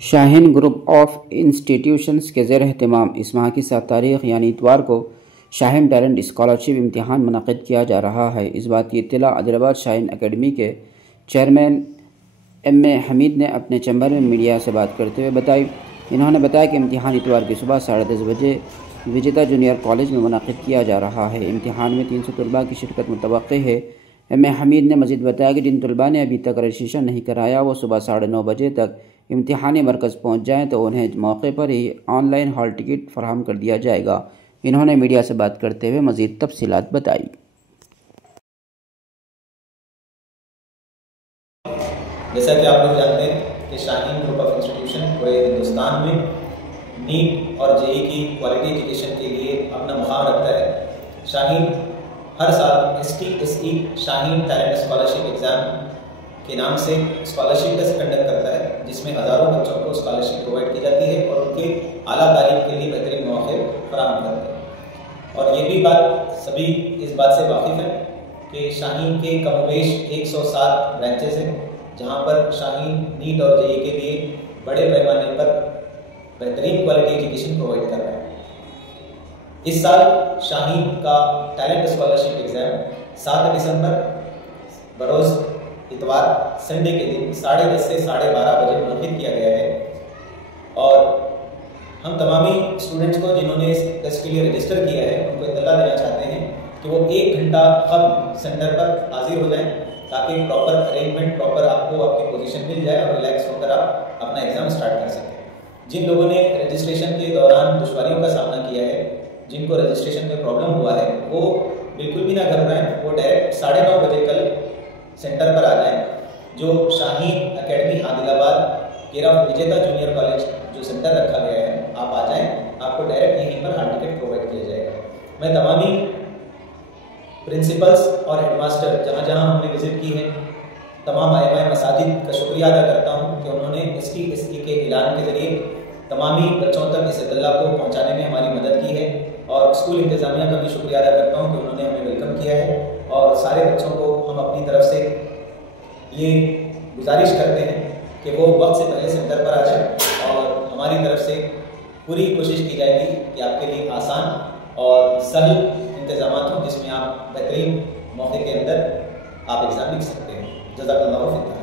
Shaheen group of institutions के ज़ेर एहतमाम इस माह की 7 तारीख यानी इतवार को शाहीन टैलेंट स्कॉलरशिप इम्तिहान मुनक़िद किया जा रहा है। इस बात की इत्तला आदिलाबाद शाहीन एकेडमी के चेयरमैन एम.ए. हमीद ने अपने चैम्बर में मीडिया से बात करते हुए बताई। इन्होंने बताया कि इम्तिहान इतवार की सुबह 10:30 बजे विजेता जूनियर कॉलेज में मुनक़िद किया जा रहा है। इम्तिहान में 300 तलबा की शिरकत मुतवक्की है। एम.ए. हमीद ने मज़ीद बताया कि जिन तलबा ने अभी तक रजिस्ट्रेशन नहीं कराया वो सुबह 9:30 बजे तक इम्तिहानी मरकज़ पहुँच जाएँ तो उन्हें मौके पर ही ऑनलाइन हॉल टिकट फराहम कर दिया जाएगा। इन्होंने मीडिया से बात करते हुए मज़ीद तफसीलात बताई। जैसा कि आप लोग जानते हैं कि शाहीन ग्रुप ऑफ इंस्टीट्यूशन पूरे हिंदुस्तान में नीट और जेई की क्वालिटी एजुकेशन के लिए अपना मुकाम रखता है। शाहीन हर साल STSE Shaheen talent scholarship exam के नाम से स्कॉलरशिप टेस्ट कंडक्ट करता है, जिसमें हज़ारों बच्चों को स्कॉलरशिप प्रोवाइड की जाती है और उनके आला तालीम के लिए बेहतरीन मौके फराहम करते हैं। और ये भी बात सभी इस बात से वाकिफ़ है कि शाहीन के कमोवेश 107 ब्रांचेस हैं, जहाँ पर शाहीन नीट और जेई के लिए बड़े पैमाने पर बेहतरीन क्वालिटी एजुकेशन प्रोवाइड कर रहा है। इस साल शाहीन का टैलेंट स्कॉलरशिप एग्ज़ाम 7 दिसंबर बरोज़ इतवार संडे के दिन 10:30 से 12:30 बजे मुनक़िद किया गया है। और हम तमामी स्टूडेंट्स को जिन्होंने इस टेस्ट के लिए रजिस्टर किया है उनको इत्तला देना चाहते हैं कि वो 1 घंटा कब सेंटर पर हाजिर हो जाएं, ताकि प्रॉपर अरेंजमेंट, प्रॉपर आपको आपकी पोजीशन मिल जाए और रिलैक्स होकर आप अपना एग्ज़ाम स्टार्ट कर सकें। जिन लोगों ने रजिस्ट्रेशन के दौरान दुश्वारियों का सामना किया है, जिनको रजिस्ट्रेशन में प्रॉब्लम हुआ है, वो बिल्कुल भी ना घबराएं। वो डायरेक्ट 9:30 बजे कल सेंटर पर आ जाएं। जो Shaheen academy Adilabad care of विजेता जूनियर कॉलेज जो सेंटर रखा गया है, आप आ जाएं, आपको डायरेक्ट यहीं पर हॉल टिकट प्रोवाइड किया जाएगा। मैं तमामी प्रिंसिपल्स और हेडमास्टर जहाँ जहाँ हमने विजिट की है, तमाम आइमाए मसाजिद का शुक्रिया अदा करता हूँ कि उन्होंने STSE के ऐलान के ज़रिए तमामी बच्चों तक इस इत्तला को पहुँचाने में हमारी मदद की है। और स्कूल इंतज़ामिया का भी शुक्रिया अदा करता हूँ कि उन्होंने हमें वेलकम किया है। और सारे बच्चों को हम अपनी तरफ से ये गुजारिश करते हैं कि वो वक्त से पहले सेंटर पर आ जाए और हमारी तरफ से पूरी कोशिश की जाएगी कि आपके लिए आसान और सरल इंतज़ाम हों, जिसमें आप बेहतरीन मौके के अंदर आप एग्ज़ाम लिख सकते हैं। जज़ाकल्लाहु खैर।